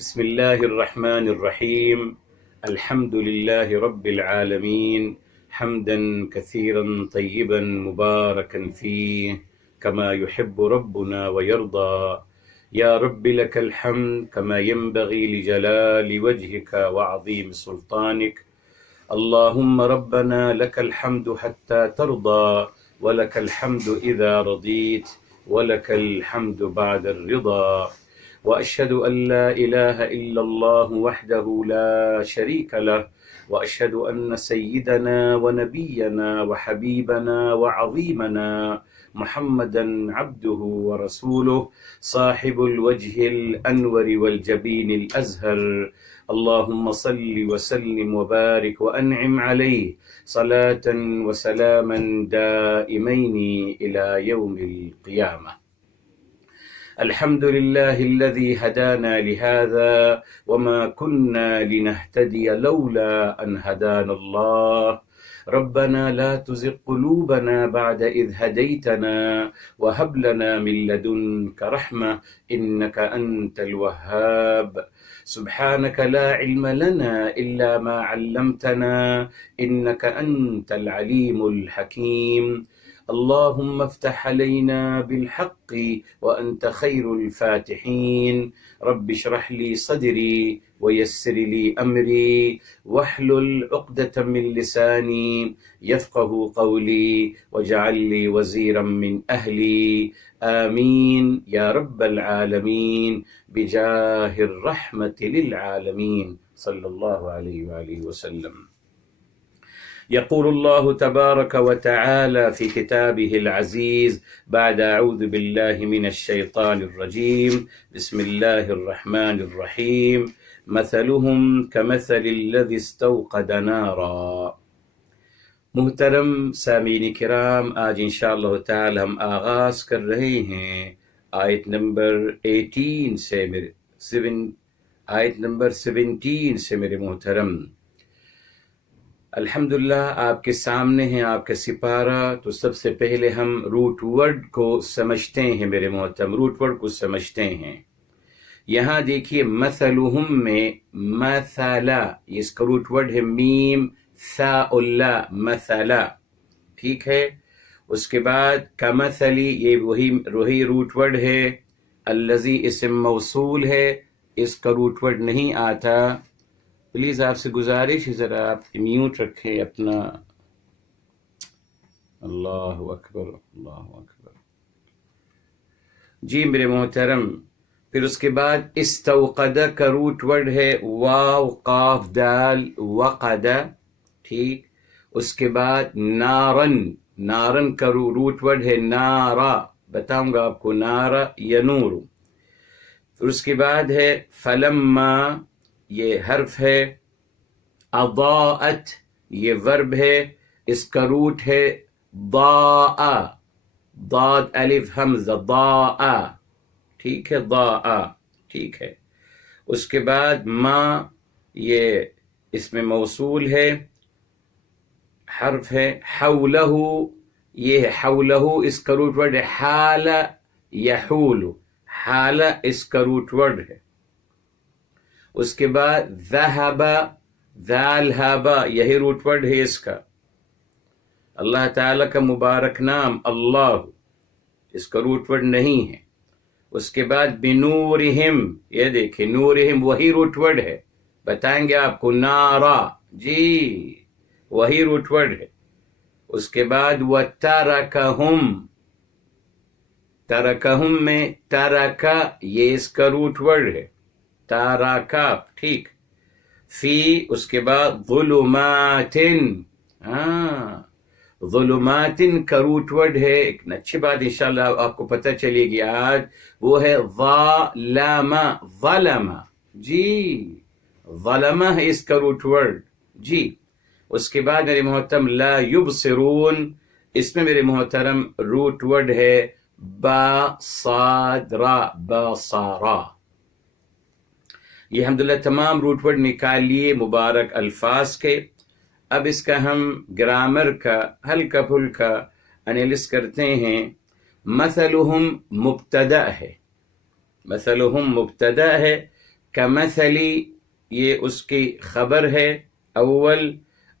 بسم الله الرحمن الرحيم. الحمد لله رب العالمين، حمدا كثيرا طيبا مباركا فيه كما يحب ربنا ويرضى. يا رب لك الحمد كما ينبغي لجلال وجهك وعظيم سلطانك. اللهم ربنا لك الحمد حتى ترضى، ولك الحمد إذا رضيت، ولك الحمد بعد الرضا. وأشهد أن لا إله إلا الله وحده لا شريك له، وأشهد أن سيدنا ونبينا وحبيبنا وعظيمنا محمدا عبده ورسوله، صاحب الوجه الأنور والجبين الأزهر. اللهم صل وسلم وبارك وأنعم عليه صلاة وسلاما دائمين إلى يوم القيامة. الحمد لله الذي هدانا لهذا وما كنا لنهتدي لولا أن هدانا الله. ربنا لا تزغ قلوبنا بعد إذ هديتنا وهب لنا من لدنك رحمة إنك أنت الوهاب. سبحانك لا علم لنا إلا ما علمتنا إنك أنت العليم الحكيم. اللهم افتح علينا بالحق وأنت خير الفاتحين. رب اشرح لي صدري ويسر لي أمري واحلل عقدة من لساني يفقه قولي واجعل لي وزيرا من أهلي. آمين يا رب العالمين بجاه الرحمة للعالمين صلى الله عليه وآله وسلم. يقول الله تبارك وتعالى في كتابه العزيز بعد أعوذ بالله من الشيطان الرجيم بسم الله الرحمن الرحيم. مثلهم كمثل الذي استوقد نارا. محترم سامعین کرام، آج انشاءاللہ تعالی ہم آغاز کر رہے ہیں آیت نمبر 17 سے میرے محترم. الحمدللہ آپ کے سامنے ہیں آپ کا سپارہ. تو سب سے پہلے ہم روٹ ورڈ کو سمجھتے ہیں میرے محترم، روٹ ورڈ کو سمجھتے ہیں. یہاں دیکھیے مثلہم میں مثلا، اس کا روٹ ورڈ ہے میم ثا اللہ، مثلا، ٹھیک ہے. اس کے بعد کمثلی، یہ وہی روٹ ورڈ ہے. الذی اسم موصول ہے، اس کا روٹ ورڈ نہیں آتا. پلیز آپ سے گزارش ہے ذرا آپ میوٹ رکھیں اپنا. اللہ اکبر اللہ اکبر. جی میرے محترم، پھر اس کے بعد استوقد کا روٹ ورڈ ہے واو قاف دال وقد، ٹھیک. اس کے بعد نارن، نارن کا روٹ ورڈ ہے نارا، بتاؤں گا آپ کو، نارا یا نور. پھر اس کے بعد ہے فلما، یہ حرف ہے. اضاءت، یہ ورب ہے، اس کا روٹ ہے ضاء، ضاد الف حمزہ ضاء، ٹھیک ہے، ضاء، ٹھیک ہے. اس کے بعد ما، یہ اس میں موصول ہے، حرف ہے. حولہ، یہ ہے حولہ، اس کا روٹ ورڈ ہے حال یحول، حال اس کا روٹ ورڈ ہے. اس کے بعد ذہب، ذالہب، یہی روٹ ورڈ ہے اس کا. اللہ تعالیٰ کا مبارک نام اللہ، اس کا روٹ ورڈ نہیں ہے. اس کے بعد بنورہم، یہ دیکھیں نورہم وہی روٹ ورڈ ہے، بتائیں گے آپ کو. نارا، جی وہی روٹ ورڈ ہے. اس کے بعد وترکہم، ترکہم میں ترکہ، یہ اس کا روٹ ورڈ ہے، تارکا، ٹھیک. فی، اس کے بعد ظلمات، ظلمات کا روٹ ورڈ ہے. ایک اچھی بات انشاءاللہ آپ کو پتہ چلے گی آج، وہ ہے ظلم، ظلم، جی ظلم ہے اس کا روٹ ورڈ، جی. اس کے بعد میرے محترم لا یبصرون، اس میں میرے محترم روٹ ورڈ ہے با صاد را، بصارا. یہ الحمدللہ تمام روٹ ورڈ نکال لیے مبارک الفاظ کے. اب اس کا ہم گرامر کا ہلکا پھلکا انالس کرتے ہیں. مثلہم مبتدا ہے، مثلہم مبتدا ہے، کمثلی یہ اس کی خبر ہے اول،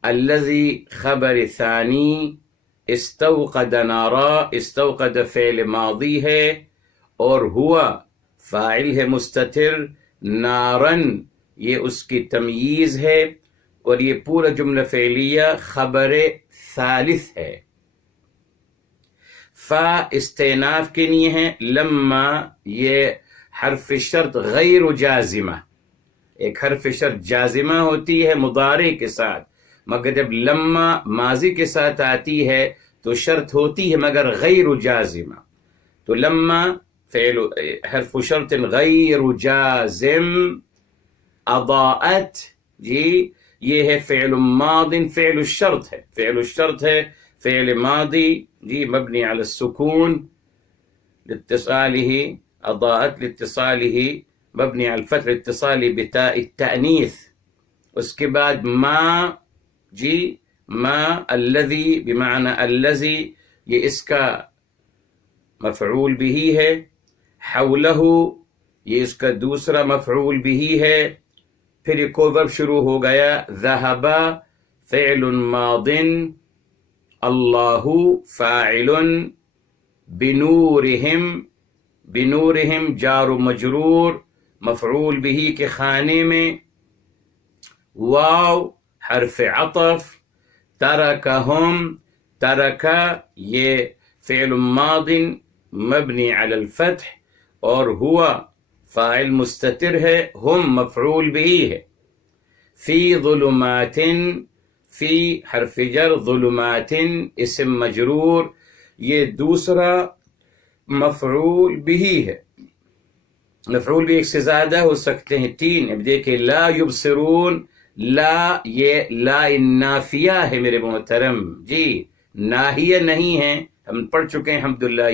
الذی خبر ثانی، استوقد نارا، استوقد فعل ماضی ہے اور ہوا فاعل ہے مستتر، نارن یہ اس کی تمییز ہے، اور یہ پورا جملہ فعلیہ خبر ثالث ہے۔ فا استئناف کے لیے ہے، لما یہ حرف شرط غیر جازمہ، ایک حرف شرط جازمہ ہوتی ہے مضارع کے ساتھ، مگر جب لما ماضی کے ساتھ آتی ہے تو شرط ہوتی ہے مگر غیر جازمہ۔ تو لما فعل حرف شرط غیر جازم، اضاءت جی یہ ہے فعل ماض، فعل الشرط ہے، فعل الشرط ہے فعل ماضی جی مبنی علی السکون لاتصالہ، اضاءت لاتصالہ مبنی علی الفتح الاتصالی بتاء التأنیث۔ اس کے بعد ما جی ما الذی بمعنی الذی یہ اس کا مفعول بھی ہے، حولہ یہ اس کا دوسرا مفعول بھی ہے، پھر ایک اور ورب شروع ہو گیا، ذہب فعل ماض، اللہ فاعل، بنورہم، بنورہم جار و مجرور مفعول بھی کے خانے میں، واو حرف عطف، ترکہم، ترک یہ فعل ماض مبنی علی الفتح اور ہوا فاعل مستتر ہے، ہم مفعول بھی ہے، فی ظلمات، فی حرف جر، ظلمات اسم مجرور یہ دوسرا مفعول بھی ہے، مفعول بھی ایک سے زیادہ ہو سکتے ہیں، تین۔ اب دیکھیں لا یبصرون، لا یہ لا نافیہ ہے میرے محترم جی، ناہیہ نہیں ہے، ہم پڑھ چکے ہیں الحمدللہ،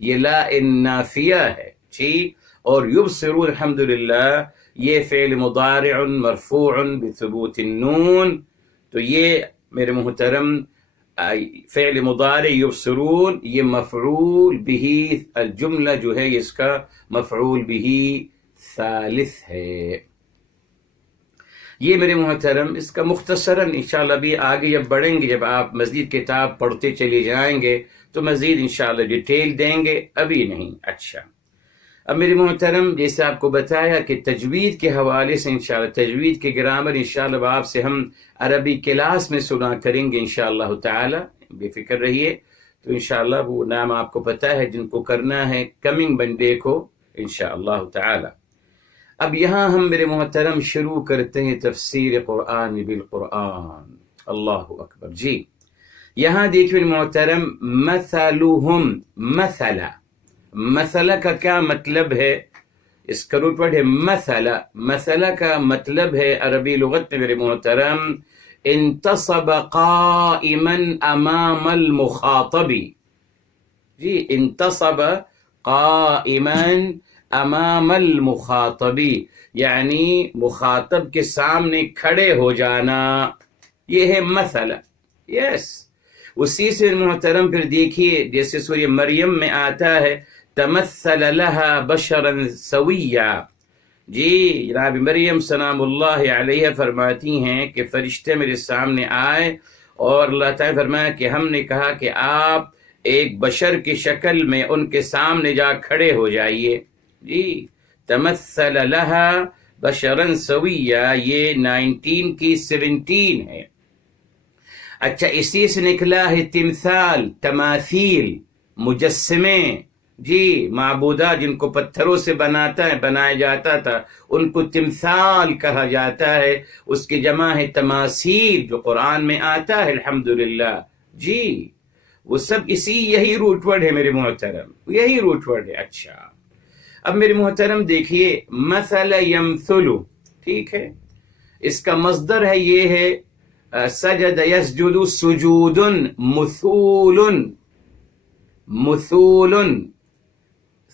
یہ لا نافیہ ہے ٹھیک، اور یبصرون الحمدللہ یہ فعل مضارع مرفوع بثبوت النون، تو یہ میرے محترم فعل مضارع یبصرون یہ مفعول بھی، الجملہ جو ہے اس کا مفعول بھی ثالث ہے۔ یہ میرے محترم اس کا مختصراً انشاءاللہ بھی آگے جب بڑھیں گے، جب آپ مزید کتاب پڑھتے چلے جائیں گے تو مزید انشاءاللہ ڈیٹیل دیں گے، ابھی نہیں۔ اچھا اب میرے محترم جیسے آپ کو بتایا کہ تجوید کے حوالے سے انشاءاللہ تجوید کے گرامر انشاءاللہ آپ سے ہم عربی کلاس میں سنا کریں گے انشاءاللہ تعالی، بے فکر رہیے۔ تو انشاءاللہ وہ نام آپ کو پتہ ہے جن کو کرنا ہے کمنگ منڈے کو انشاءاللہ تعالی۔ اب یہاں ہم میرے محترم شروع کرتے ہیں تفسیر قرآن بالقرآن، اللہ اکبر جی۔ یہاں دیکھیں میرے محترم مثلہم، مثلا، مثلا کا کیا مطلب ہے؟ اس کا روٹ ورڈ ہے مثلا، مثلا کا مطلب ہے عربی لغت میں میرے محترم انتصب قائما امام المخاطب، جی انتصب قائما امام المخاطب یعنی مخاطب کے سامنے کھڑے ہو جانا، یہ ہے مثلا، یس۔ اسی سے محترم پھر دیکھیے جیسے سورہ مریم میں آتا ہے تمثل لها بشرا سویا، جی جناب مریم سلام اللہ علیہ فرماتی ہیں کہ فرشتے میرے سامنے آئے اور اللہ تعالیٰ فرمایا کہ ہم نے کہا کہ آپ ایک بشر کی شکل میں ان کے سامنے جا کھڑے ہو جائیے، جی تمثل لها بشرا سویا یہ 19 کی 17 ہے۔ اچھا اسی سے نکلا ہے تمثال، تماثیل، مجسمے، جی معبودہ جن کو پتھروں سے بنایا جاتا تھا ان کو تمثال کہا جاتا ہے، اس کی جمع ہے تماثیل جو قرآن میں آتا ہے الحمدللہ، جی وہ سب یہی روٹ ورڈ ہے میرے محترم، یہی روٹ ورڈ ہے۔ اچھا اب میرے محترم دیکھیے مثل یمثل، ٹھیک ہے، اس کا مصدر ہے یہ ہے سجد یسجد سجود، مثول، مثول،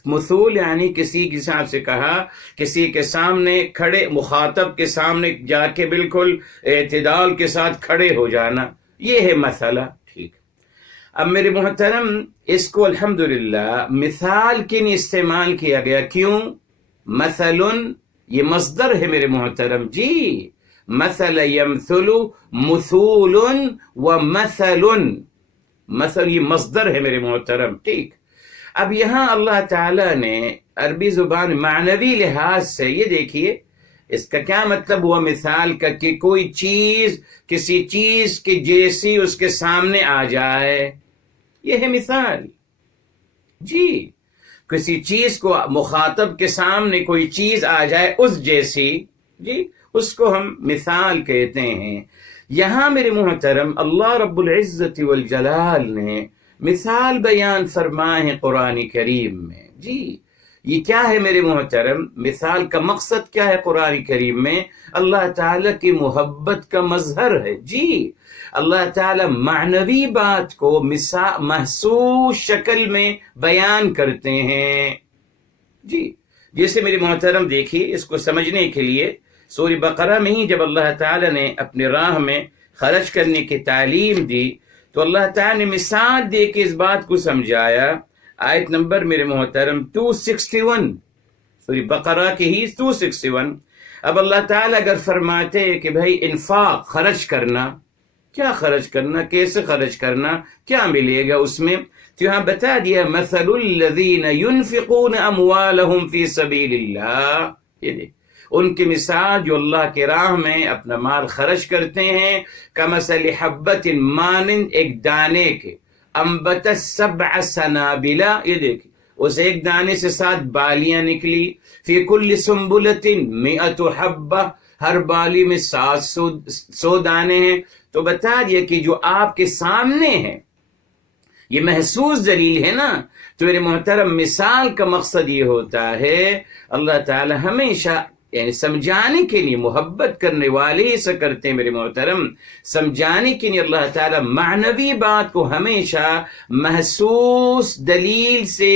مثول یعنی کسی کے حساب سے کہا کسی کے سامنے کھڑے، مخاطب کے سامنے جا کے بالکل اعتدال کے ساتھ کھڑے ہو جانا، یہ ہے مثلا، ٹھیک۔ اب میرے محترم اس کو الحمدللہ مثال کے لیے استعمال کیا گیا، کیوں؟ مثل یہ مصدر ہے میرے محترم جی. مثل یمثل مثول و مثل، مثل یہ مصدر ہے میرے محترم. ٹھیک. اب یہاں اللہ تعالیٰ نے عربی زبان معنوی لحاظ سے یہ دیکھیے اس کا کیا مطلب ہوا مثال کا، کہ کوئی چیز کسی چیز کی جیسی اس کے سامنے آ جائے، یہ ہے مثال جی. کسی چیز کو مخاطب کے سامنے کوئی چیز آ جائے اس جیسی جی، اس کو ہم مثال کہتے ہیں. یہاں میرے محترم اللہ رب العزت والجلال نے مثال بیان فرمائے ہیں قرآن کریم میں جی. یہ کیا ہے میرے محترم؟ مثال کا مقصد کیا ہے قرآن کریم میں؟ اللہ تعالیٰ کی محبت کا مظہر ہے جی. اللہ تعالیٰ معنوی بات کو محسوس شکل میں بیان کرتے ہیں جی. جیسے میرے محترم دیکھیے، اس کو سمجھنے کے لیے سورہ بقرہ میں ہی جب اللہ تعالیٰ نے اپنے راہ میں خرچ کرنے کی تعلیم دی تو اللہ تعالیٰ نے مثال دے کے اس بات کو سمجھایا. آیت نمبر میرے محترم 261، سورہ بقرہ کی ہی 261. اب اللہ تعالیٰ اگر فرماتے کہ بھائی انفاق خرچ کرنا، کیا خرچ کرنا، کیسے خرچ کرنا، کیا ملے گا اس میں، تو یہاں بتا دیا مثل الذین ينفقون اموالهم فی سبیل اللہ. یہ دیکھ ان کی مثال جو اللہ کے راہ میں اپنا مال خرچ کرتے ہیں، کمثل حبۃ، مانند ایک دانے کے، انبتت 7 سنابل، یہ دیکھ اس ایک دانے سے 7 بالیاں نکلی، فی کل سنبلۃ 100 حبہ، ہر بالی میں 100 دانے ہیں. تو بتا دیا کہ جو آپ کے سامنے ہے یہ محسوس دلیل ہے نا. تو میرے محترم مثال کا مقصد یہ ہوتا ہے اللہ تعالی ہمیشہ یعنی سمجھانے کے لیے، محبت کرنے والے ہی سے کرتے ہیں میرے محترم، سمجھانے کے لیے اللہ تعالی معنوی بات کو ہمیشہ محسوس دلیل سے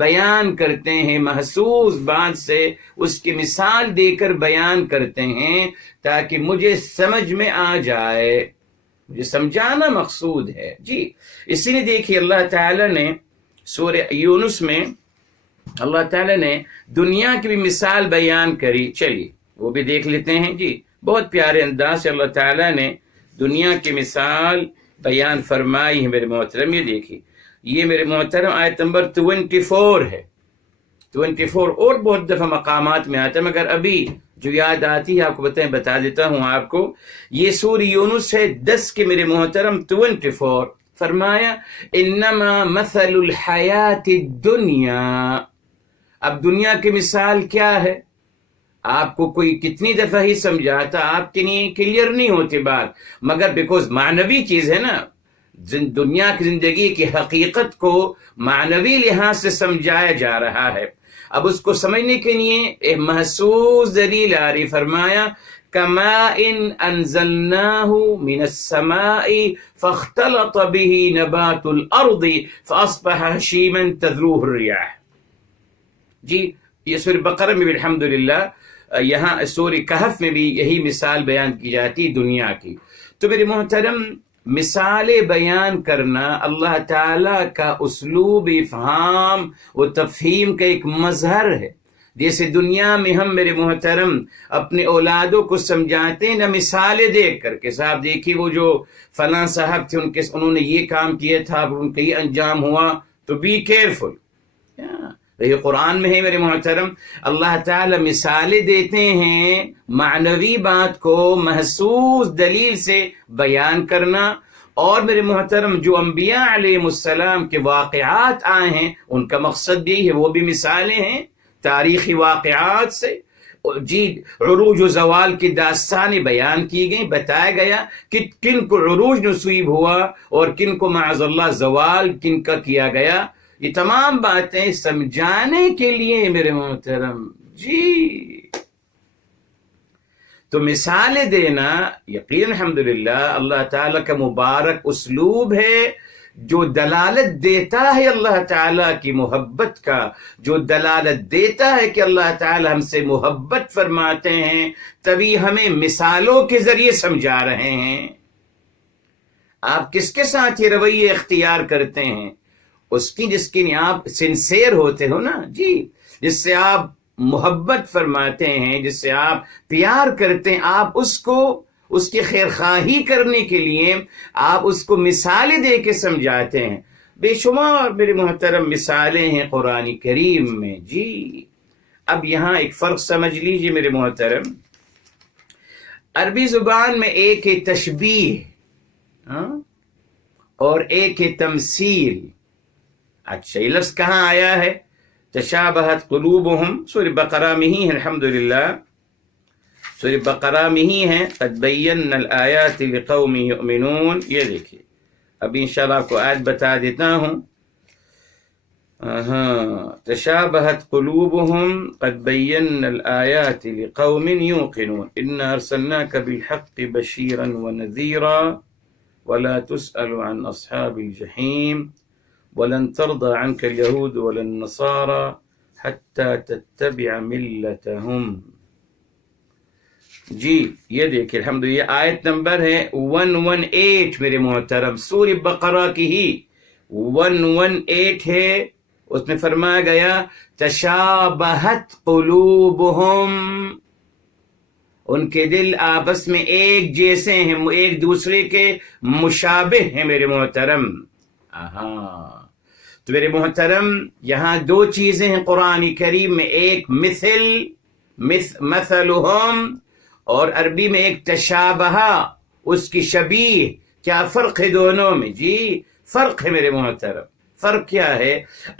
بیان کرتے ہیں، محسوس بات سے اس کی مثال دے کر بیان کرتے ہیں تاکہ مجھے سمجھ میں آ جائے. مجھے سمجھانا مقصود ہے جی. اسی لیے دیکھیے اللہ تعالیٰ نے سورہ یونس میں اللہ تعالیٰ نے دنیا کی بھی مثال بیان کری. چلیے وہ بھی دیکھ لیتے ہیں جی. بہت پیارے انداز سے اللہ تعالیٰ نے دنیا کی مثال بیان فرمائی ہے میرے محترم. یہ دیکھیے، یہ میرے محترم آیت نمبر 24 ہے. 24 اور بہت دفعہ مقامات میں آتا ہے مگر ابھی جو یاد آتی ہے آپ کو بتا دیتا ہوں آپ کو. یہ سورہ یونس ہے 10 کے میرے محترم 24. فرمایا انما مثل الحیات الدنیا. اب دنیا کی مثال کیا ہے؟ آپ کو کوئی کتنی دفعہ ہی سمجھاتا، آپ کے لیے کلیئر نہیں ہوتی بات، مگر بیکوز معنوی چیز ہے نا، دنیا کی زندگی کی حقیقت کو معنوی لحاظ سے سمجھایا جا رہا ہے. اب اس کو سمجھنے کے لیے ایک محسوس دلیل آ رہی. فرمایا کماء انزلناہ من السماء فاختلط به نبات الارض فاصبح ہشیما تذروہ الریاح. جی یہ سورہ بقرہ میں بھی الحمدللہ، یہاں سورہ کہف میں بھی یہی مثال بیان کی جاتی دنیا کی. تو میرے محترم مثال بیان کرنا اللہ تعالیٰ کا اسلوب افہام و تفہیم کا ایک مظہر ہے. جیسے دنیا میں ہم میرے محترم اپنے اولادوں کو سمجھاتے ہیں نہ مثالیں دیکھ کر کہ صاحب دیکھیے وہ جو فلاں صاحب تھے انہوں نے یہ کام کیا تھا، ان کا یہ انجام ہوا، تو بی کیئرفل. یہ قرآن میں ہے میرے محترم. اللہ تعالی مثالیں دیتے ہیں معنوی بات کو محسوس دلیل سے بیان کرنا. اور میرے محترم جو انبیاء علیہ السلام کے واقعات آئے ہیں ان کا مقصد یہی ہے، وہ بھی مثالیں ہیں تاریخی واقعات سے. جی عروج و زوال کی داستانیں بیان کی گئیں، بتایا گیا کہ کن کو عروج نصیب ہوا اور کن کو معاذ اللہ زوال کن کا کیا گیا. یہ تمام باتیں سمجھانے کے لیے میرے محترم جی. تو مثالیں دینا یقین الحمدللہ اللہ تعالیٰ کا مبارک اسلوب ہے جو دلالت دیتا ہے اللہ تعالیٰ کی محبت کا، جو دلالت دیتا ہے کہ اللہ تعالیٰ ہم سے محبت فرماتے ہیں، تبھی ہمیں مثالوں کے ذریعے سمجھا رہے ہیں. آپ کس کے ساتھ یہ رویے اختیار کرتے ہیں؟ اس کی جس کے لیے آپ سنسیئر ہوتے ہو نا جی، جس سے آپ محبت فرماتے ہیں، جس سے آپ پیار کرتے ہیں، آپ اس کو اس کی خیر خواہی کرنے کے لیے آپ اس کو مثالیں دے کے سمجھاتے ہیں۔ بے شمار میرے محترم مثالیں ہیں قرآن کریم میں۔ جی اب یہاں ایک فرق سمجھ لیجئے میرے محترم، عربی زبان میں ایک ہے تشبیہ اور ایک ہے تمثیل۔ اچھا یہ لفظ کہاں آیا ہے؟ تشابہت قلوبہم، سورہ بقرہ میں ہی ہے، الحمدللہ سورہ بقرہ میں ہی ہے، قد بینا الآیات لقوم یؤمنون۔ یہ دیکھیے ابھی انشاءاللہ آپ کو آیت بتا دیتا ہوں۔ تشابہت قلوبہم قد بینا الآیات لقوم یوقنون انا ارسلناک بالحق بشیرا ونذیرا ولا تسأل عن اصحاب الجحیم ولن ترضى عنك اليهود ولا النصارى حتى تتبع ملتهم۔ جی یہ دیکھیں الحمدللہ آیت نمبر ہے 118 میرے محترم، سورہ بقرہ کی ہی 118 ہے، اس میں فرمایا گیا تشابہت قلوبہم، ان کے دل آپس میں ایک جیسے ہیں، ایک دوسرے کے مشابہ ہیں میرے محترم۔ تو میرے محترم یہاں دو چیزیں ہیں قرآن کریم میں، ایک مثلہم اور عربی میں ایک تشابہ، اس کی شبیہ۔ کیا فرق ہے دونوں میں؟ جی فرق ہے میرے محترم۔ فرق کیا ہے؟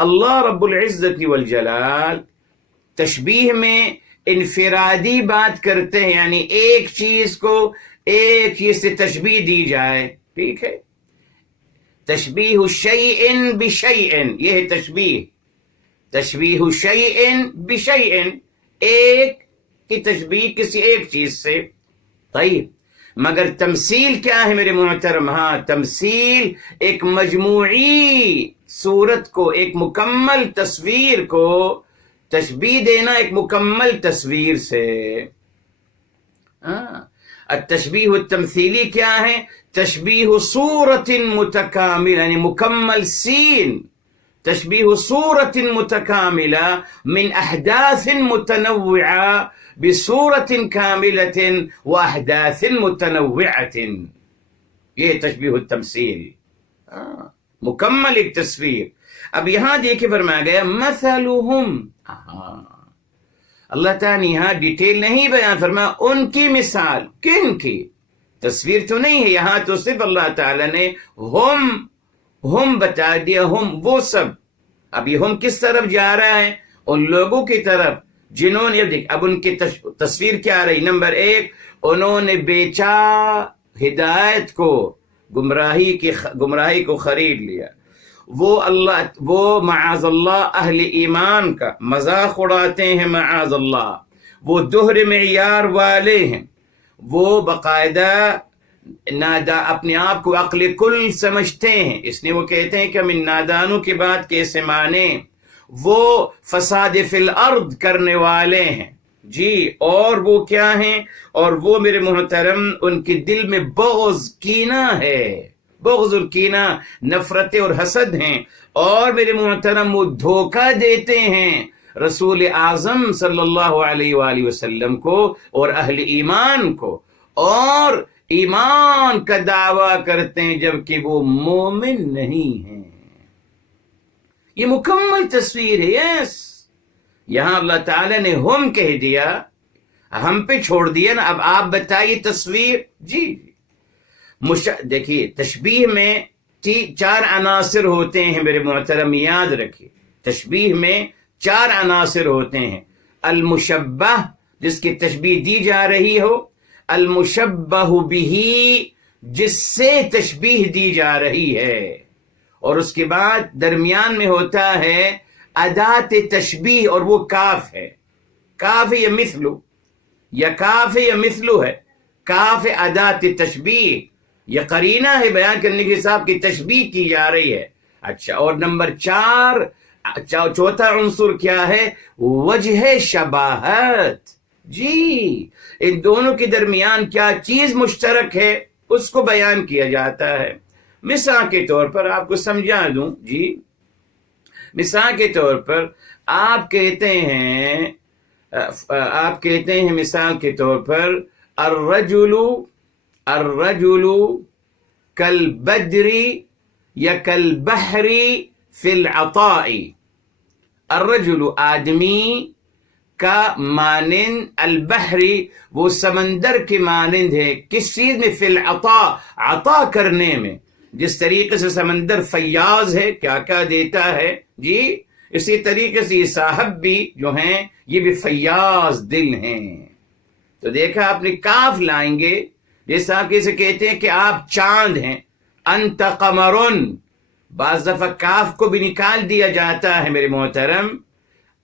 اللہ رب العزت والجلال تشبیہ میں انفرادی بات کرتے ہیں، یعنی ایک چیز کو ایک چیز سے تشبیہ دی جائے، ٹھیک ہے؟ تشبیہ شیء بشیء، یہ ہے تشبیہ، تشبیہ شیء بشیء، ایک کی تشبیہ کسی ایک چیز سے۔ طیب مگر تمثیل کیا ہے میرے محترم؟ تمثیل ایک مجموعی صورت کو، ایک مکمل تصویر کو تشبیہ دینا ایک مکمل تصویر سے۔ التشبیہ التمثیلی کیا ہے؟ تشبیہ صورت متکاملہ، یعنی مکمل سین، تشبیہ صورت متکاملہ من احداث متنوعہ بصورت کاملۃ واحداث متنوعۃ، یہ تشبیہ التمثیل، مکمل ایک تصویر۔ اب یہاں دیکھیں فرمایا گیا مثلہم، اللہ تعالیٰ نے یہاں ڈیٹیل نہیں بیان فرمایا ان کی مثال، کن کی؟ تصویر تو نہیں ہے یہاں، تو صرف اللہ تعالیٰ نے ہم بتا دیا، ہم وہ سب۔ اب یہ ہم کس طرف جا رہا ہے؟ ان لوگوں کی طرف جنہوں نے، اب ان کی تصویر کیا رہی؟ نمبر ایک، انہوں نے بیچا ہدایت کو، گمراہی کو خرید لیا۔ وہ معاذ اللہ اہل ایمان کا مذاق اڑاتے ہیں، معاذ اللہ، وہ دوہرے معیار والے ہیں، وہ باقاعدہ اپنے آپ کو عقل کل سمجھتے ہیں، اس لیے وہ کہتے ہیں کہ ہم ان نادانوں کی بات کیسے مانیں، وہ فساد فی الارض کرنے والے ہیں۔ جی اور وہ کیا ہیں؟ اور وہ میرے محترم ان کے دل میں بغض، کینہ ہے، بغض اور کینہ، نفرت اور حسد ہیں، اور میرے محترم وہ دھوکہ دیتے ہیں رسول اعظم صلی اللہ علیہ وآلہ وسلم کو اور اہل ایمان کو، اور ایمان کا دعویٰ کرتے ہیں جبکہ وہ مومن نہیں ہیں۔ یہ مکمل تصویر ہے۔ یس یہاں اللہ تعالیٰ نے ہم کہہ دیا، ہم پہ چھوڑ دیا نا، اب آپ بتائیے تصویر۔ جی دیکھیے تشبیہ میں 4 عناصر ہوتے ہیں میرے محترم، یاد رکھیے تشبیہ میں 4 عناصر ہوتے ہیں۔ المشبہ، جس کی تشبیہ دی جا رہی ہو، المشبہ بہ، جس سے تشبیہ دی جا رہی ہے، اور اس کے بعد درمیان میں ہوتا ہے ادات تشبیہ، اور وہ کاف ہے، کاف یا مثلو، یا کاف یا مثلو ہے، کاف ادات تشبیہ، یہ قرینہ ہے بیان کرنے کے حساب کی تشبیہ کی جا رہی ہے۔ اچھا، اور نمبر 4 چوتھا عنصر کیا ہے؟ وجہ شباہت۔ جی ان دونوں کے درمیان کیا چیز مشترک ہے اس کو بیان کیا جاتا ہے۔ مثال کے طور پر آپ کو سمجھا دوں، جی مثال کے طور پر آپ کہتے ہیں آپ کہتے ہیں مثال کے طور پر الرجل کالبدر یا کالبحر فی العطاء. الرجل آدمی کا مانند البحر وہ سمندر کے مانند ہے. کس چیز میں؟ فی العطاء عطا کرنے میں. جس طریقے سے سمندر فیاض ہے کیا کیا دیتا ہے جی، اسی طریقے سے یہ صاحب بھی جو ہیں یہ بھی فیاض دل ہیں. تو دیکھا آپ نے کاف لائیں گے، جیسا آپ کیسے کہتے ہیں کہ آپ چاند ہیں، انت قمرن. بعض دفعہ کاف کو بھی نکال دیا جاتا ہے میرے محترم،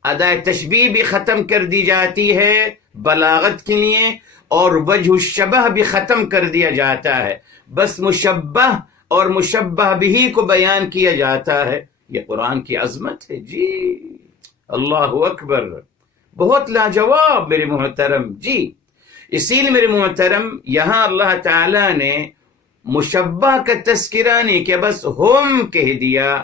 ادائے تشبیہ بھی ختم کر دی جاتی ہے بلاغت کے لیے، اور وجہ الشبہ بھی ختم کر دیا جاتا ہے، بس مشبہ اور مشبہ بھی کو بیان کیا جاتا ہے. یہ قرآن کی عظمت ہے جی. اللہ اکبر، بہت لاجواب میرے محترم جی. اسی لیے میرے محترم یہاں اللہ تعالی نے مشبہ کا تذکرہ نہیں کیا، بس ہم کہہ دیا،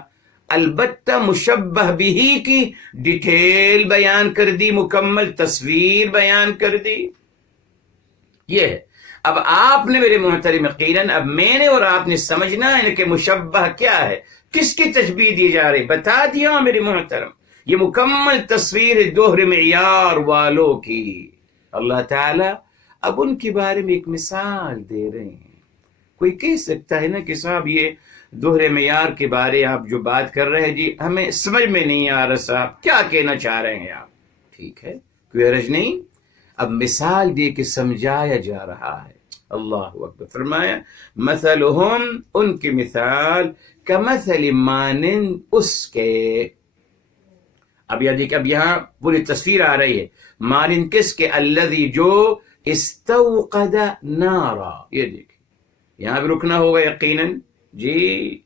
البتہ مشبہ بھی کی ڈیٹیل بیان کر دی، مکمل تصویر بیان کر دی. یہ ہے. اب آپ نے میرے محترم یقیناً اب میں نے اور آپ نے سمجھنا ہے کہ مشبہ کیا ہے، کس کی تشبیہ دی جا رہی، بتا دیا میرے محترم. یہ مکمل تصویر دوہر معیار والوں کی. اللہ تعالی اب ان کے بارے میں ایک مثال دے رہے ہیں. کوئی کہہ سکتا ہے نا کہ صاحب یہ دوہرے معیار کے بارے آپ جو بات کر رہے ہیں جی ہمیں سمجھ میں نہیں آ رہا، صاحب کیا کہنا چاہ رہے ہیں آپ. ٹھیک ہے، کوئی حرج نہیں، اب مثال دے کے سمجھایا جا رہا ہے. اللہ اکبر. فرمایا مثلہم، ان کی مثال، کمثل مانند اس کے. اب یہاں پوری تصویر آ رہی ہے. مانند کس کے؟ الذی جو استوقد نارا. یہ دیکھیں یہاں بھی رکنا ہوگا یقیناً جی.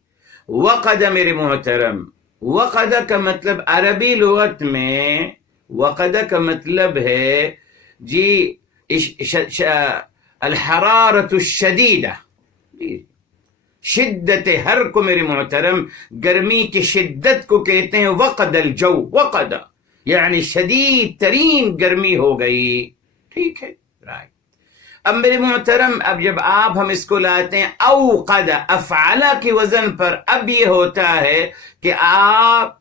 وقد میرے محترم، وقد کا مطلب عربی لغت میں وقد کا مطلب ہے جی الحرارت الشدیدہ، شدت حر کو میرے محترم، گرمی کی شدت کو کہتے ہیں وقد الجو. وقد یعنی شدید ترین گرمی ہو گئی. ٹھیک ہے رائٹ. اب میرے محترم اب جب آپ ہم اس کو لاتے ہیں اوقد افعلہ کی وزن پر، اب یہ ہوتا ہے کہ آپ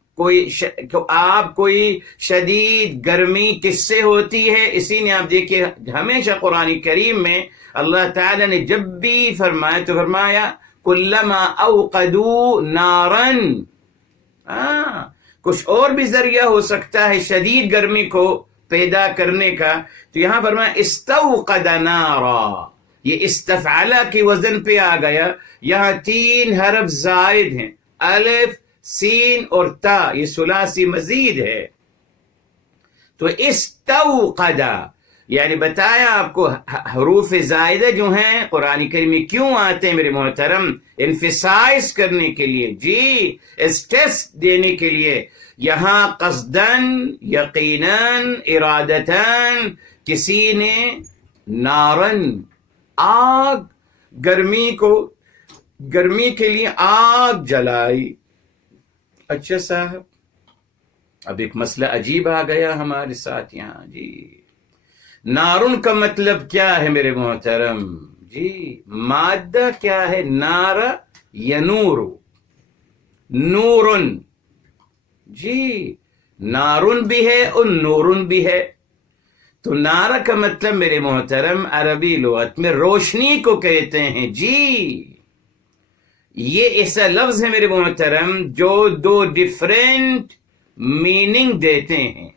کوئی شدید گرمی کس سے ہوتی ہے. اسی نے آپ دیکھیے ہمیشہ قرآن کریم میں اللہ تعالی نے جب بھی فرمایا تو فرمایا کلما اوقدوا نارن. کچھ اور بھی ذریعہ ہو سکتا ہے شدید گرمی کو پیدا کرنے کا، تو یہاں فرمایا استوقد نارا. یہ استفعلہ کی وزن پہ آ گیا. یہاں 3 حرف زائد ہیں، الف، سین اور تا، یہ ثلاثی مزید ہے. تو استوقد یعنی بتایا آپ کو حروف زائدہ جو ہیں قرآن کریم میں کیوں آتے ہیں میرے محترم، انفسائز کرنے کے لیے جی، اسٹریس دینے کے لیے. یہاں قصدن، یقیناً، ارادتاً کسی نے نارن آگ، گرمی کے لیے آگ جلائی. اچھا صاحب اب ایک مسئلہ عجیب آ گیا ہمارے ساتھ یہاں جی. نارن کا مطلب کیا ہے میرے محترم جی؟ مادہ کیا ہے؟ نار ینور، نورن جی. نارن بھی ہے اور نورن بھی ہے. تو نارا کا مطلب میرے محترم عربی لغت میں روشنی کو کہتے ہیں جی. یہ ایسا لفظ ہے میرے محترم جو 2 ڈیفرنٹ میننگ دیتے ہیں.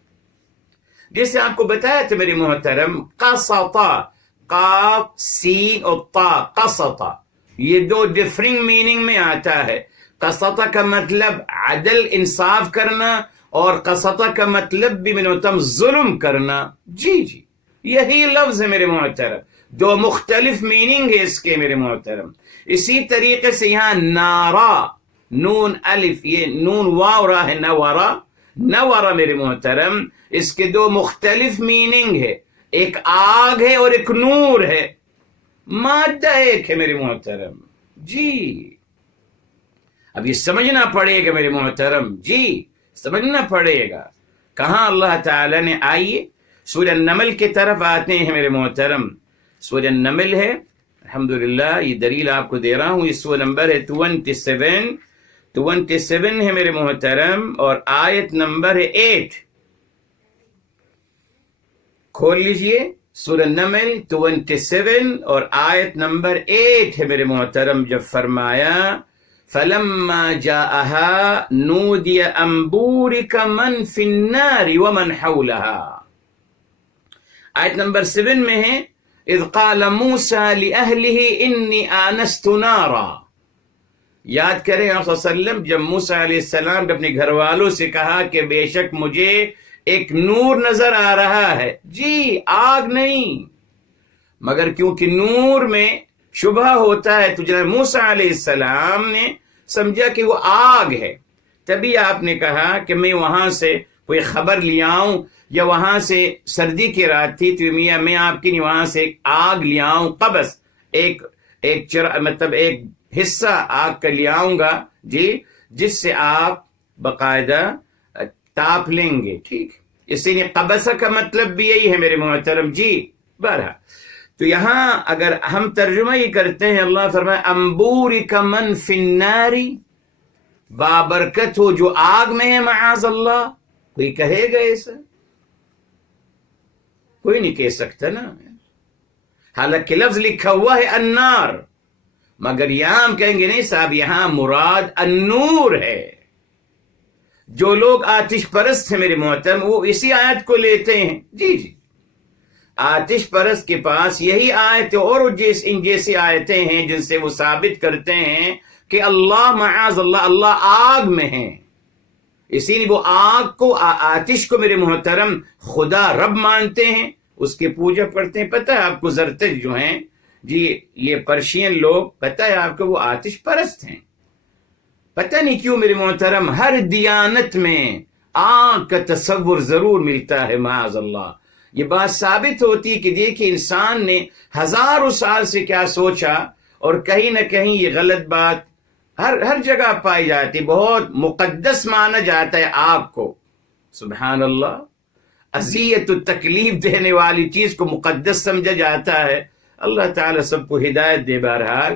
جیسے آپ کو بتایا تھا میرے محترم قسطا، قاف سین اور طا، قسطا، یہ 2 ڈیفرنٹ میننگ میں آتا ہے. قسطا کا مطلب عدل انصاف کرنا، اور قسطا کا مطلب بھی میں نے ظلم کرنا جی. یہی لفظ ہے میرے محترم، 2 مختلف میننگ ہے اس کے میرے محترم. اسی طریقے سے یہاں نارا، نون الف، یہ نون واو را ہے، نورا میرے محترم، اس کے 2 مختلف میننگ ہے. ایک آگ ہے اور ایک نور ہے. مادہ ایک ہے میرے محترم جی. اب یہ سمجھنا پڑے گا میرے محترم جی، سمجھنا پڑے گا. کہاں اللہ تعالی نے، آئیے سورہ نمل کی طرف آتے ہیں میرے محترم. سورہ نمل ہے، الحمدللہ یہ دلیل آپ کو دے رہا ہوں، یہ سورہ نمبر ہے 27 ہے میرے محترم، اور آیت نمبر ہے 8. کھول لیجئے سورہ نمل 27 اور آیت نمبر 8 ہے میرے محترم. جب فرمایا فَلَمَّا جَاءَهَا نُودِيَ أَن بُورِكَ مَن فِي النَّارِ وَمَنْ حَوْلَهَا. آیت نمبر 7 میں ہے اذ قال موسیٰ لأہلہ انی آنست نارا. یاد کریں آپ صلی اللہ علیہ وسلم جب موسیٰ علیہ السلام نے اپنے گھر والوں سے کہا کہ بے شک مجھے ایک نور نظر آ رہا ہے، جی آگ نہیں، مگر کیونکہ نور میں شبہ ہوتا ہے تو جناب موسیٰ علیہ السلام نے سمجھا کہ وہ آگ ہے، تبھی آپ نے کہا کہ میں وہاں سے کوئی خبر لے آؤں، یا وہاں سے سردی کی رات تھی تو میاں میں آپ کی وہاں سے آگ لے آؤں، قبس ایک مطلب ایک حصہ آگ کا لے آؤں گا جی، جس سے آپ باقاعدہ تاپ لیں گے. ٹھیک، اسی لیے قبسہ کا مطلب بھی یہی ہے میرے محترم جی. بہرحال تو یہاں اگر ہم ترجمہ ہی کرتے ہیں، اللہ فرمائے انبورک من فی النار، بابرکت ہو جو آگ میں ہے، معاذ اللہ. کوئی کہے گا ایسا؟ کوئی نہیں کہہ سکتا نا، حالانکہ لفظ لکھا ہوا ہے النار، مگر یہاں ہم کہیں گے نہیں صاحب، یہاں مراد النور ہے. جو لوگ آتش پرست ہیں میرے محترم وہ اسی آیت کو لیتے ہیں. جی جی، آتش پرست کے پاس یہی آیت اور ان جیسی آیتیں ہیں جن سے وہ ثابت کرتے ہیں کہ اللہ معاذ اللہ، اللہ آگ میں ہے. اسی لیے وہ آگ کو، آتش کو میرے محترم خدا رب مانتے ہیں، اس کی پوجا پڑھتے ہیں. پتہ ہے آپ کو زرتج جو ہیں جی، یہ پرشین لوگ، پتہ ہے آپ کو وہ آتش پرست ہیں. پتہ نہیں کیوں میرے محترم ہر دیانت میں آگ کا تصور ضرور ملتا ہے، معاذ اللہ. یہ بات ثابت ہوتی ہے کہ دیکھیں انسان نے ہزاروں سال سے کیا سوچا، اور کہیں نہ کہیں یہ غلط بات ہر جگہ پائی جاتی. بہت مقدس مانا جاتا ہے آگ کو، سبحان اللہ. اذیت و تکلیف دینے والی چیز کو مقدس سمجھا جاتا ہے. اللہ تعالیٰ سب کو ہدایت دے. بہرحال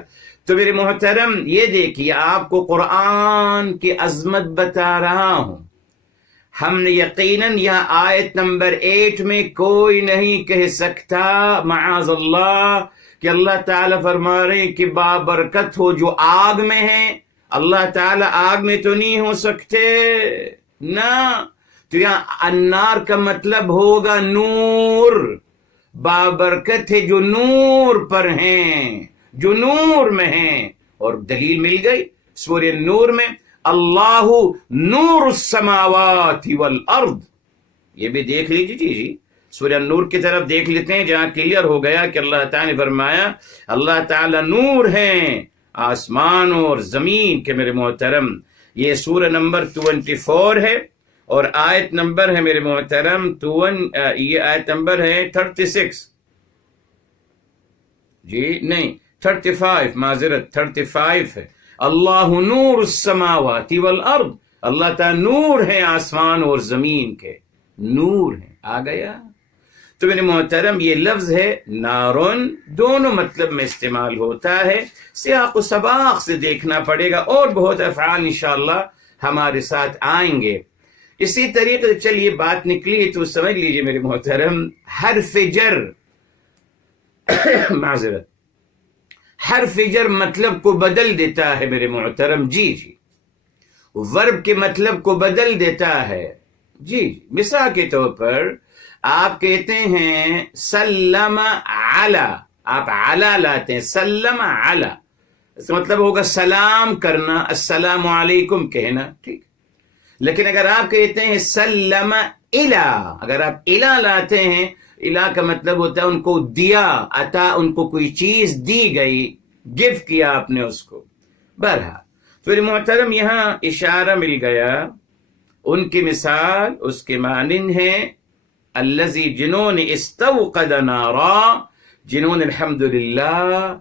تو میرے محترم یہ دیکھیے، آپ کو قرآن کی عظمت بتا رہا ہوں. ہم نے یقیناً یہاں آیت نمبر 8 میں کوئی نہیں کہہ سکتا معاذ اللہ کہ اللہ تعالیٰ فرما رہے ہیں کہ بابرکت ہو جو آگ میں ہے. اللہ تعالیٰ آگ میں تو نہیں ہو سکتے نا. تو یہاں النار کا مطلب ہوگا نور. بابرکت ہے جو نور پر ہیں، جو نور میں ہیں. اور دلیل مل گئی سورہ نور میں، اللہ نور السماوات والارض. یہ بھی دیکھ لیجیے جی، سورہ نور کی طرف دیکھ لیتے ہیں جہاں کلیئر ہو گیا کہ اللہ تعالیٰ نے فرمایا اللہ تعالیٰ نور ہیں آسمان اور زمین کے. میرے محترم یہ سورہ نمبر 24 ہے، اور آیت نمبر ہے میرے محترم یہ آیت نمبر ہے 36 جی، نہیں 35، معذرت 35 ہے. اللہ نور السماوات والارض، اللہ تعالیٰ نور ہے آسمان اور زمین کے، نور ہے. آ گیا. تو میرے محترم یہ لفظ ہے نارون، دونوں مطلب میں استعمال ہوتا ہے. سیاق و سباق سے دیکھنا پڑے گا، اور بہت افعال انشاءاللہ ہمارے ساتھ آئیں گے. اسی طریقے سے چلیے بات نکلی تو سمجھ لیجئے میرے محترم، حرف جر معذرت حرف جر مطلب کو بدل دیتا ہے میرے محترم. جی جی، ورب کے مطلب کو بدل دیتا ہے. جی مثال کے طور پر آپ کہتے ہیں سلم علی، آپ علی لاتے ہیں، سلم علی، اس کا مطلب ہوگا سلام کرنا، السلام علیکم کہنا. ٹھیک، لیکن اگر آپ کہتے ہیں سلم الی، اگر آپ الی لاتے ہیں، الی کا مطلب ہوتا ہے ان کو دیا، عطا، ان کو کوئی چیز دی گئی، گفٹ کیا آپ نے اس کو. بہرحال تو محترم یہاں اشارہ مل گیا. ان کی مثال اس کے مانند ہے الذی، جنہوں نے استوقد نارا، جنہوں نے الحمدللہ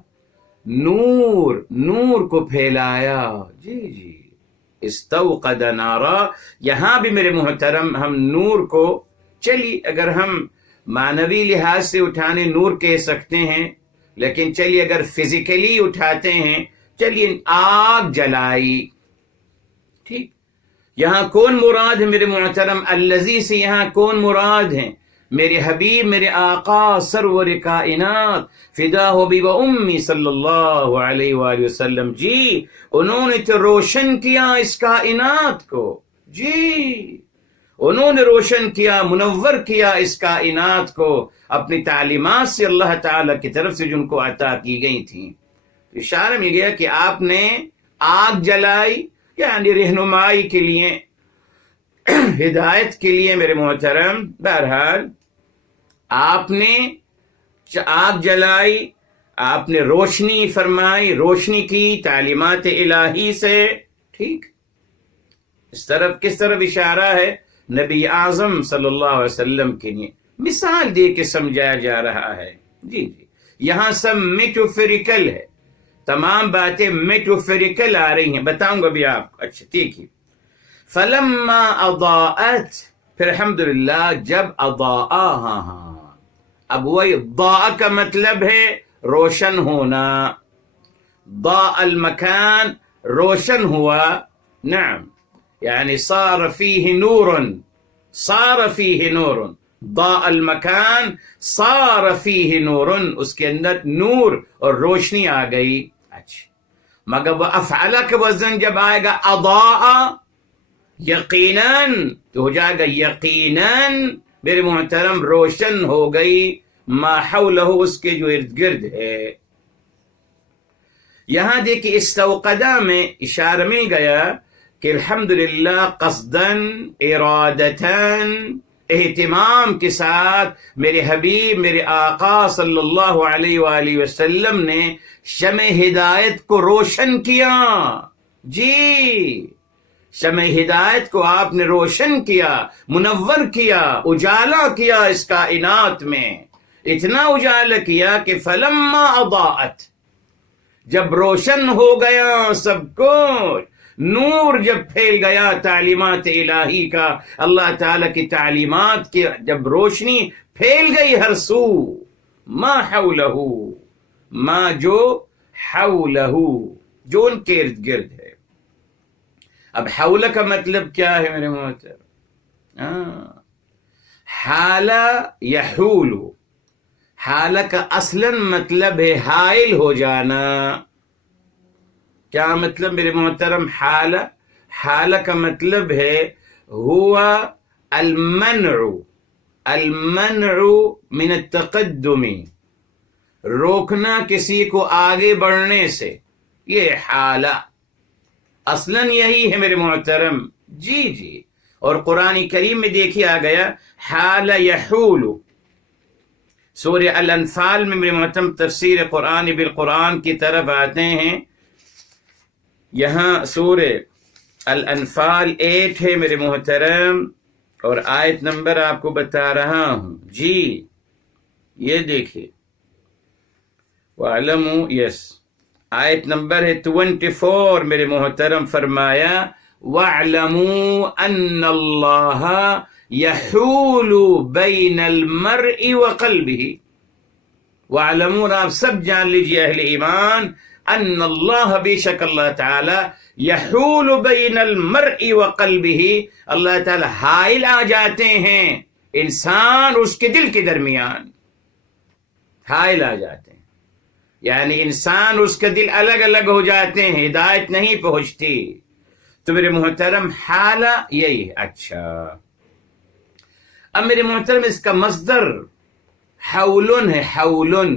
نور کو پھیلایا. جی جی، استوقد نارا. یہاں بھی میرے محترم ہم نور کو، چلی اگر ہم معنوی لحاظ سے اٹھانے نور کہہ سکتے ہیں، لیکن چلیے اگر فزیکلی اٹھاتے ہیں، چلیے آگ جلائی، ٹھیک۔ یہاں کون مراد ہے میرے محترم؟ الذی سے یہاں کون مراد ہیں؟ میرے حبیب، میرے آقا سرور کائنات فدا ہو بھی و امی صلی اللہ علیہ وآلہ وسلم، جی انہوں نے تو روشن کیا اس کائنات کو، جی انہوں نے روشن کیا، منور کیا اس کائنات کو اپنی تعلیمات سے اللہ تعالی کی طرف سے جن کو عطا کی گئی تھیں۔ اشارہ مل گیا کہ آپ نے آگ جلائی، یعنی رہنمائی کے لیے، ہدایت کے لیے میرے محترم۔ بہرحال آپ نے آگ جلائی، آپ نے روشنی فرمائی، روشنی کی تعلیمات الہی سے، ٹھیک۔ اس طرف کس طرف اشارہ ہے؟ نبی اعظم صلی اللہ علیہ وسلم کے لیے مثال دے کے سمجھایا جا رہا ہے۔ جی جی، یہاں سب میٹافریکل ہے، تمام باتیں میٹافریکل آ رہی ہیں، بتاؤں گا بھی آپ کو۔ اچھا ٹھیک ہے۔ فلما اضاءت، پھر الحمدللہ جب اضاء، ہاں اب وہی ضاء کا مطلب ہے روشن ہونا، ضاء المکان روشن ہوا، نعم، یعنی صار فیہ نور، صار فیہ نور، ضاء المکان صار فیہ نور، اس کے اندر نور اور روشنی آ گئی۔ اچھا، مگر وہ افعل کا وزن جب آئے گا اضاء، یقیناً تو ہو جائے گا یقیناً میرے محترم روشن ہو گئی ما حولہ، اس کے جو ارد گرد ہے۔ یہاں دیکھیں استوقدہ میں اشارہ مل گیا کہ الحمدللہ قصداً ارادتاً اہتمام کے ساتھ میرے حبیب، میرے آقا صلی اللہ علیہ وآلہ وسلم نے شمع ہدایت کو روشن کیا، جی شمع ہدایت کو آپ نے روشن کیا، منور کیا، اجالا کیا اس کائنات میں، اتنا اجالا کیا کہ فلما اضاءت، جب روشن ہو گیا سب کچھ، نور جب پھیل گیا تعلیمات الہی کا، اللہ تعالی کی تعلیمات کی جب روشنی پھیل گئی ہر سو، ما حولہ، ما جو حولہ، جو ان کے ارد گرد ہے۔ اب حول کا مطلب کیا ہے میرے محترم؟ حال یحول، حال کا اصلاً مطلب ہے حائل ہو جانا۔ کیا مطلب میرے محترم؟ حال، حال کا مطلب ہے ہوا المنع، المنع من التقدم، روکنا کسی کو آگے بڑھنے سے، یہ حالہ اصلاً یہی ہے میرے محترم۔ جی جی، اور قرآن کریم میں دیکھیے آ گیا حال یحول، سورہ الانفال میں میرے محترم تفسیر قرآن بالقرآن کی طرف آتے ہیں۔ یہاں سورہ الانفال 8 ہے میرے محترم، اور آیت نمبر آپ کو بتا رہا ہوں، جی یہ دیکھیے، وَعْلَمُوا، یس آیت نمبر ہے 24 میرے محترم، فرمایا وَاعْلَمُوا أَنَّ اللَّهَ يَحُولُ بَيْنَ الْمَرْءِ وَقَلْبِهِ، وَاعْلَمُوا، آپ سب جان لیجئے اہل ایمان، ان اللہ، بے شک اللہ تعالی، یحول بین المرء وقلبه، اللہ تعالی حائل آ جاتے ہیں انسان اس کے دل کے درمیان، حائل آ جاتے ہیں، یعنی انسان اس کا دل الگ الگ ہو جاتے ہیں، ہدایت نہیں پہنچتی۔ تو میرے محترم حالہ یہی ہے۔ اچھا، اب میرے محترم اس کا مصدر حولن ہے، حولن،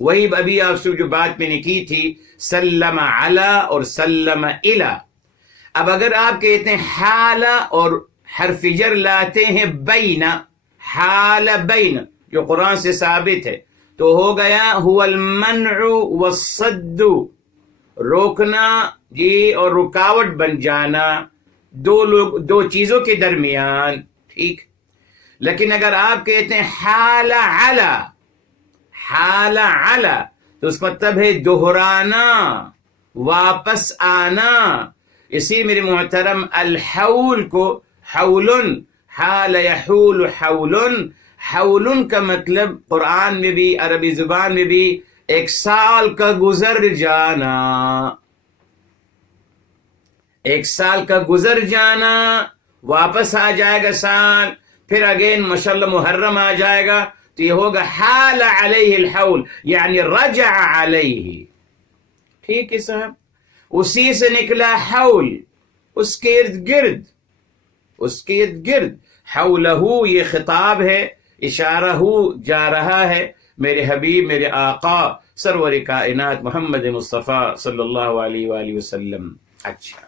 وہی ابھی آپ سے جو بات میں نے کی تھی، سلم علی اور سلم الی۔ اب اگر آپ کہتے ہیں حالہ اور حرف جر لاتے ہیں بین، حال بین، جو قرآن سے ثابت ہے، تو ہو گیا هو المنع والصد، روکنا جی اور رکاوٹ بن جانا دو چیزوں کے درمیان، ٹھیک۔ لیکن اگر آپ کہتے ہیں حال علی، حال علی، تو اس کا مطلب ہے دہرانا، واپس آنا۔ اسی میرے محترم الحول کو حولن، حال یحول حولن، حول کا مطلب قرآن میں بھی عربی زبان میں بھی 1 سال کا گزر جانا، 1 سال کا گزر جانا، واپس آ جائے گا سال، پھر اگین ماشاءاللہ محرم آ جائے گا تو یہ ہوگا حال علیہ الحول، یعنی رجع علیہ. ٹھیک ہے صاحب، اسی سے نکلا حول، اس کے ارد گرد، اس کے ارد گرد. حولہ یہ خطاب ہے، اشارہ ہو جا رہا ہے میرے حبیب، میرے آقا سرور کائنات محمد مصطفیٰ صلی اللہ علیہ وآلہ وسلم. اچھا،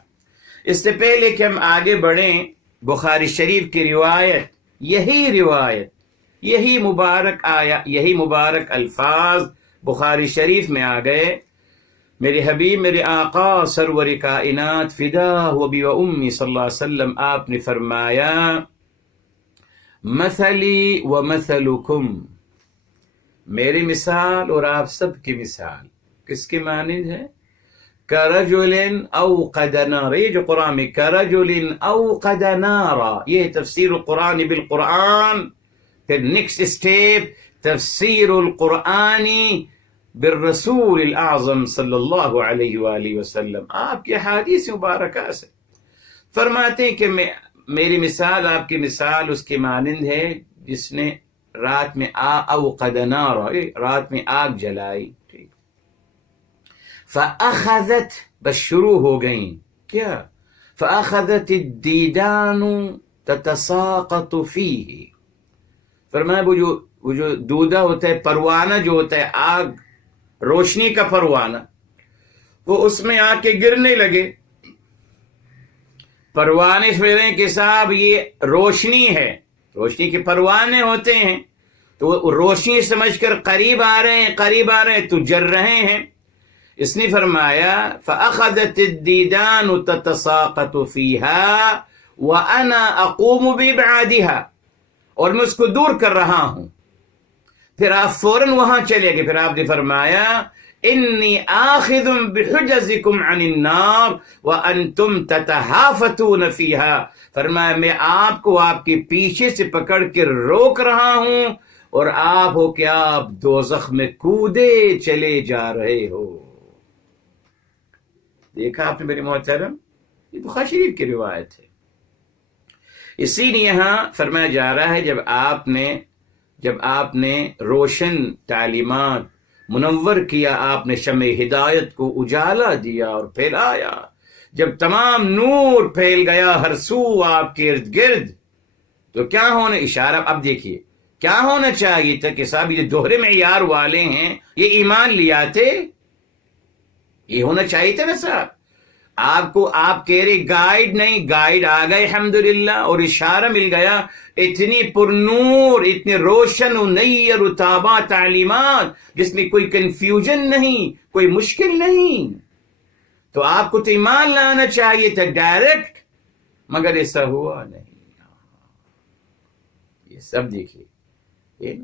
اس سے پہلے کہ ہم آگے بڑھیں، بخاری شریف کی روایت، یہی روایت، یہی مبارک آیا، یہی مبارک الفاظ بخاری شریف میں آ گئے. میرے حبیب، میرے آقا سرور کائنات فدا و بی و امی صلی اللہ علیہ وسلم، آپ نے فرمایا مثلی و مثلکم، میری مثال اور آپ سب کی مثال کس کے مانند ہے؟ کرجل اوقد نارا، یہ جو قرآن میں کرجل اوقد نارا، یہ تفسیر القرآن بالقرآن. پھر نیکسٹ اسٹیپ تفسیر القرآن بالرسول الاعظم صلی اللہ علیہ وآلہ وسلم. آپ کی حدیث مبارکہ سے فرماتے ہیں کہ میری مثال، آپ کی مثال اس کے مانند ہے جس نے رات میں اوقد نارا، رات میں آگ جلائی. ٹھیک، فأخذت، بس شروع ہو گئیں کیا؟ فأخذت الدیدان تتساقط فیہ، فرمایا وہ جو دودہ ہوتا ہے، پروانہ جو ہوتا ہے، آگ، روشنی کا پروانہ، وہ اس میں آ کے گرنے لگے. پروانے سمجھ کہ صاحب یہ روشنی ہے، روشنی کے پروانے ہوتے ہیں تو وہ روشنی سمجھ کر قریب آ رہے ہیں، قریب آ رہے ہیں تو جل رہے ہیں. اس نے فرمایا فأخذت الدیدان تتساقط فیہا وأنا اقوم بإبعادها، اور میں اس کو دور کر رہا ہوں. پھر آپ فوراً وہاں چلے گئے، پھر آپ نے فرمایا انی آخذ بحجزکم عن النار وانتم تتہافتون فیہا، فرمایا میں آپ کو آپ کے پیچھے سے پکڑ کے روک رہا ہوں اور آپ ہو کہ آپ دوزخ میں کودے چلے جا رہے ہو. دیکھا آپ نے میرے محترم، یہ بخاری شریف کی روایت ہے. اسی لیے یہاں فرمایا جا رہا ہے جب آپ نے روشن تعلیمات منور کیا، آپ نے شمع ہدایت کو اجالا دیا اور پھیلایا، جب تمام نور پھیل گیا ہر سو آپ کے ارد گرد، تو کیا ہونا اشارہ، اب دیکھیے کیا ہونا چاہیے تھا کہ صاحب یہ دوہرے معیار والے ہیں، یہ ایمان لیا تھے، یہ ہونا چاہیے تھا نا صاحب. آپ کو آپ کہہ رہے گائیڈ نہیں، گائیڈ آ گئے الحمدللہ، اور اشارہ مل گیا. اتنی پرنور، اتنے روشن و نیر و تابع تعلیمات جس میں کوئی کنفیوژن نہیں، کوئی مشکل نہیں، تو آپ کو تو ایمان لانا چاہیے تھا ڈائریکٹ، مگر ایسا ہوا نہیں. یہ سب دیکھیے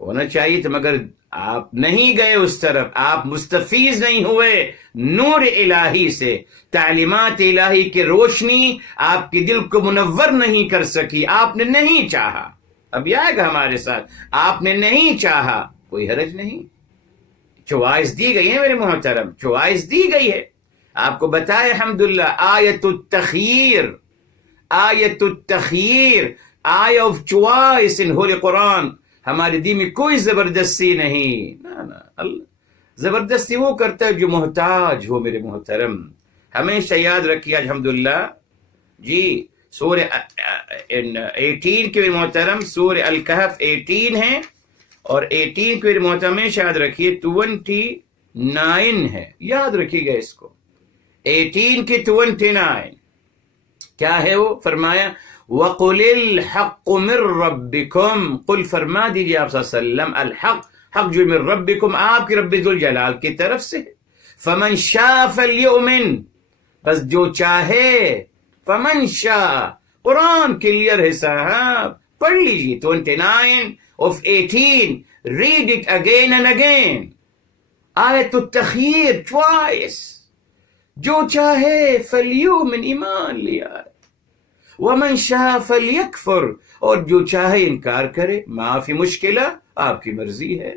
ہونا چاہیے تھا، مگر آپ نہیں گئے اس طرف، آپ مستفیض نہیں ہوئے نور الہی سے، تعلیمات الہی کی روشنی آپ کے دل کو منور نہیں کر سکی، آپ نے نہیں چاہا. اب یہ آئے گا ہمارے ساتھ، آپ نے نہیں چاہا، کوئی حرج نہیں، چوائس دی گئی ہے میرے محترم، چوائس دی گئی ہے. آپ کو بتائے الحمدللہ آیت التخیر، آیت التخیر، آئی آف چوائس ان ہولی قرآن. ہمارے دین میں کوئی زبردستی نہیں، نا زبردستی وہ کرتا ہے جو محتاج ہو میرے محترم. ہمیشہ یاد رکھیے الحمدللہ جی، سورہ 18 کے میرے محترم، سورہ الکہف 18 ہے، اور 18 کے میرے محترم ہمیشہ یاد رکھیے 29 ہے، یاد رکھیے گا اس کو. 18 کی 29 کیا ہے؟ وہ فرمایا وَقُلِ الْحَقُّ مِن رَبِّكُمْ، قل فرما دیجیے آپ صلی اللہ علیہ وسلم، الحق، حق جو من ربکم، آپ کی رب ذوالجلال کی طرف سے. فمن شاء فلیؤمن، بس جو چاہے، فمن شاء، قرآن کلیئر ہے صاحب، پڑھ لیجیے 29 of 18، read it again and again. آیت التخیر، چوائس، جو چاہے فلیؤمن، ایمان لیا. ومن شاء فلیکفر، اور جو چاہے انکار کرے، معافی مشکلہ آپ کی مرضی ہے۔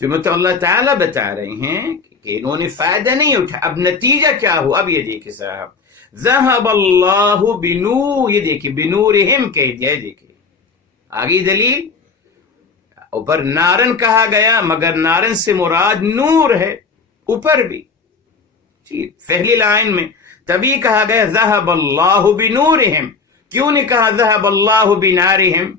تو مطلب اللہ تعالیٰ بتا رہے ہیں کہ انہوں نے فائدہ نہیں اٹھا۔ اب نتیجہ کیا ہوا؟ اب یہ دیکھیں صاحب، ذہب اللہ بنور، یہ دیکھیں بنورہم کہہ دیا، دیکھیں آگے دلیل، اوپر نارن کہا گیا مگر نارن سے مراد نور ہے، اوپر بھی جی پہلی لائن میں تبھی کہا گیا ذہب اللہ بنورہم، کیوں نہیں کہا ذہب اللہ بنارہم؟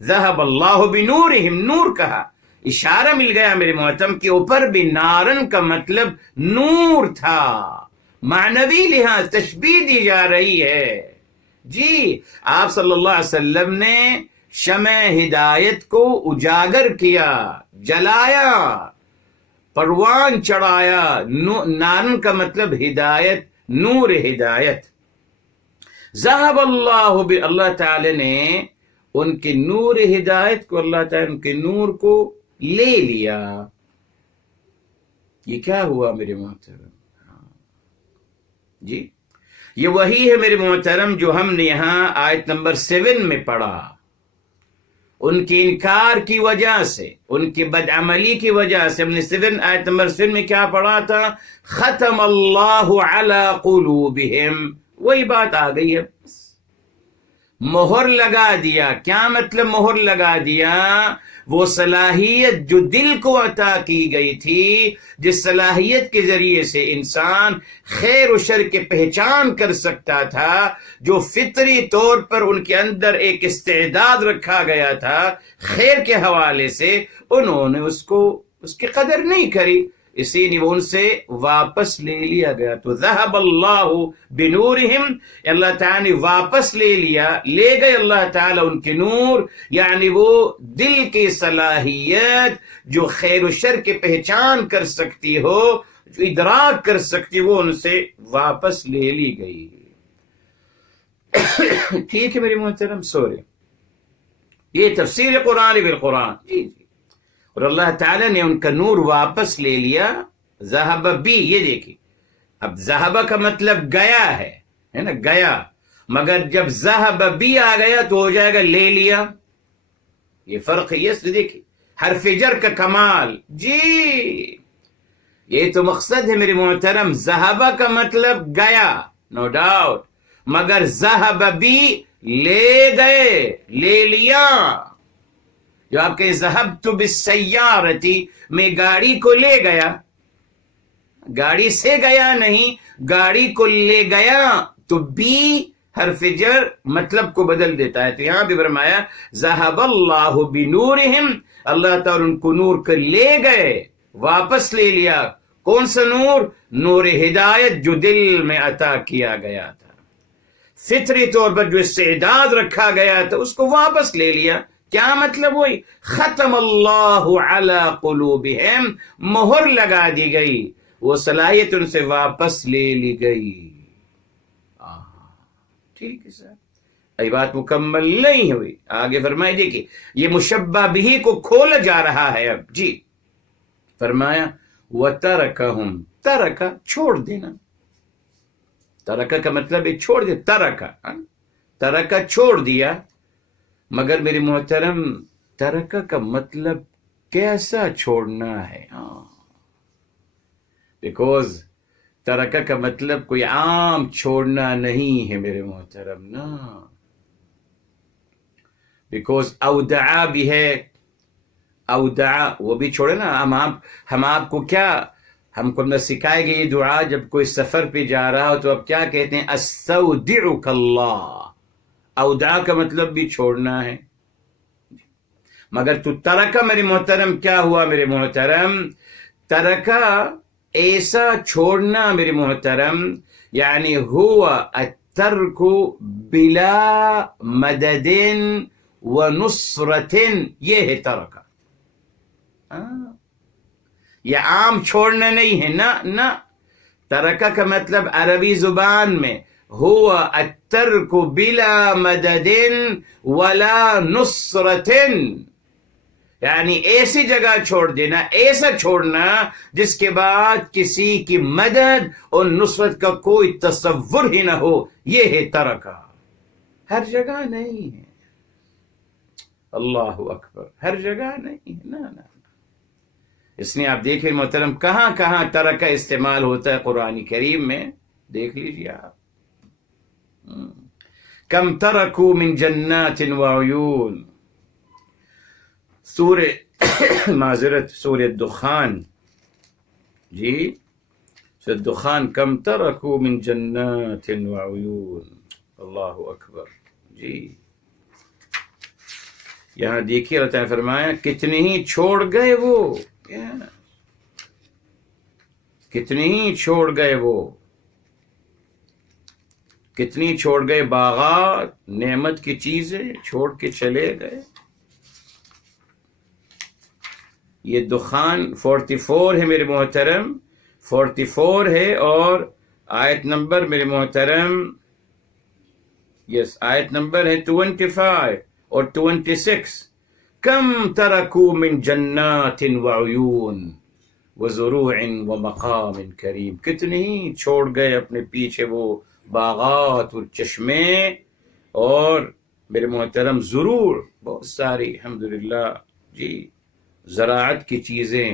ذہب اللہ بنورہم، نور کہا، اشارہ مل گیا میرے محترم کہ اوپر بھی نارن کا مطلب نور تھا، معنوی لحاظ تشبیہ دی جا رہی ہے۔ جی آپ صلی اللہ علیہ وسلم نے شمع ہدایت کو اجاگر کیا، جلایا، پروان چڑھایا، نارن کا مطلب ہدایت، نور ہدایت۔ ذہب اللہ، اللہ تعالی نے ان کے نور ہدایت کو، اللہ تعالی ان کے نور کو لے لیا۔ یہ کیا ہوا میرے محترم؟ جی یہ وہی ہے میرے محترم جو ہم نے یہاں آیت نمبر 7 میں پڑھا، ان کے انکار کی وجہ سے، ان کی بدعملی کی وجہ سے۔ ہم نے آیت نمبر 7 میں کیا پڑھا تھا؟ ختم اللہ علی قلوبہم، وہی بات آ گئی ہے، مہر لگا دیا۔ کیا مطلب مہر لگا دیا؟ وہ صلاحیت جو دل کو عطا کی گئی تھی، جس صلاحیت کے ذریعے سے انسان خیر و شر کے پہچان کر سکتا تھا، جو فطری طور پر ان کے اندر ایک استعداد رکھا گیا تھا خیر کے حوالے سے، انہوں نے اس کی قدر نہیں کری، اسی لیے وہ ان سے واپس لے لیا گیا۔ تو ذہب اللہ بنورہم، اللہ تعالیٰ نے واپس لے لیا، لے گئے اللہ تعالیٰ ان کے نور، یعنی وہ دل کی صلاحیت جو خیر و شر کے پہچان کر سکتی ہو، جو ادراک کر سکتی، وہ ان سے واپس لے لی گئی۔ ٹھیک ہے میرے محترم، سورے یہ تفسیر قرآن بالقرآن۔ جی جی، اور اللہ تعالیٰ نے ان کا نور واپس لے لیا۔ ذہب بی، یہ دیکھیں، اب ذہب کا مطلب گیا ہے نا، گیا، مگر جب ذہب بی آ گیا تو ہو جائے گا لے لیا۔ یہ فرق ہے، یہ دیکھیں حرف جر کا کمال۔ جی یہ تو مقصد ہے میرے محترم، ذہب کا مطلب گیا، نو ڈاؤٹ، مگر ذہب بی لے گئے، لے لیا۔ جو آپ کے ذہبت بالسیارتی، میں گاڑی کو لے گیا، گاڑی سے گیا نہیں، گاڑی کو لے گیا، تو بی حرف جر مطلب کو بدل دیتا ہے۔ تو یہاں بھی فرمایا ذہب اللہ بنورہم، اللہ تعالیٰ ان کو نور کو لے گئے، واپس لے لیا۔ کون سا نور؟ نور ہدایت جو دل میں عطا کیا گیا تھا، فطری طور پر جو استعداد رکھا گیا تھا، اس کو واپس لے لیا۔ کیا مطلب؟ وہی ختم اللہ علی قلوبہم، مہر لگا دی گئی، وہ صلاحیت ان سے واپس لے لی گئی۔ ٹھیک ہے سر، ابھی بات مکمل نہیں ہوئی، آگے فرمائے دیکھیے یہ مشبہ بھی کو کھولا جا رہا ہے اب۔ جی فرمایا وَتَرَكَهُمْ، ترکا چھوڑ دینا، ترکا کا مطلب ہے چھوڑ دیا، ترکا چھوڑ دیا۔ مگر میرے محترم ترکہ کا مطلب کیسا چھوڑنا ہے؟ بیکوز ترکہ کا مطلب کوئی عام چھوڑنا نہیں ہے میرے محترم، نا، بیکوز اودعا بھی ہے، اودعا وہ بھی چھوڑے نا۔ ہم آپ کو کیا، ہم کو نہ سکھائے گی یہ دعا جب کوئی سفر پہ جا رہا ہو تو اب کیا کہتے ہیں؟ استودعک اللہ، اودعا کا مطلب بھی چھوڑنا ہے۔ مگر تو ترکہ میرے محترم کیا ہوا میرے محترم؟ ترکہ ایسا چھوڑنا میرے محترم، یعنی ہوا الترک بلا مدد و نصرت، یہ ہے ترکہ۔ یہ عام چھوڑنا نہیں ہے، نہ، ترکہ کا مطلب عربی زبان میں ہوا الترک بلا مدد ولا نصرت، یعنی ایسی جگہ چھوڑ دینا، ایسا چھوڑنا جس کے بعد کسی کی مدد اور نصرت کا کوئی تصور ہی نہ ہو، یہ ہے ترکا۔ ہر جگہ نہیں ہے، اللہ اکبر، ہر جگہ نہیں ہے، نہ۔ اس لیے آپ دیکھیں محترم، کہاں کہاں ترکا استعمال ہوتا ہے قرآن کریم میں، دیکھ لیجیے آپ۔ کم ترکوا من جنات وعیون، معذرت، سورہ دخان، جی سورہ دخان، کم ترکوا من جنات وعیون، اللہ اکبر، جی یہاں دیکھیے اللہ تعالیٰ نے فرمایا کتنے ہی چھوڑ گئے وہ، کتنے ہی چھوڑ گئے وہ، کتنی چھوڑ گئے باغات، نعمت کی چیزیں چھوڑ کے چلے گئے۔ یہ دخان 44 ہے میرے محترم، 44 ہے، اور آیت نمبر میرے محترم، آیت نمبر ہے 25 اور 26۔ کم ترکوا من جنات وعیون وزروع ومقام کریم، کتنے ہی چھوڑ گئے اپنے پیچھے وہ باغات اور چشمے، اور میرے محترم زروع، بہت ساری الحمدللہ، جی زراعت کی چیزیں،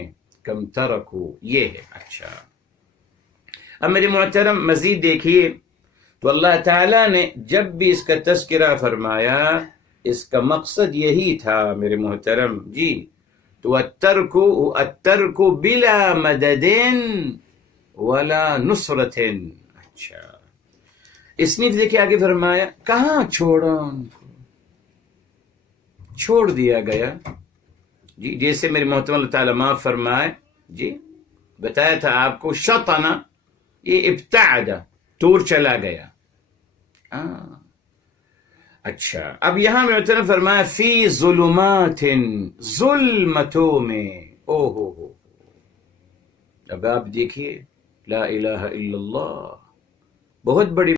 کم ترکو، یہ ہے۔ اچھا، اب میرے محترم مزید دیکھیے، تو اللہ تعالیٰ نے جب بھی اس کا تذکرہ فرمایا، اس کا مقصد یہی تھا میرے محترم، جی تو الترک بلا مدد ولا نصرت۔ اچھا، اس نے دیکھیں آگے فرمایا کہاں چھوڑا، ان کو چھوڑ دیا گیا، جی جیسے میرے محترم اللہ تعالیٰ معاف فرمائے، جی بتایا تھا آپ کو، شطنا، یہ ابتعد، دور چلا گیا۔ اچھا، اب یہاں میں محترم فرمایا فی ظلمات، ظلمتوں میں، او ہو، اب آپ دیکھیے، لا الہ الا اللہ، بہت بڑی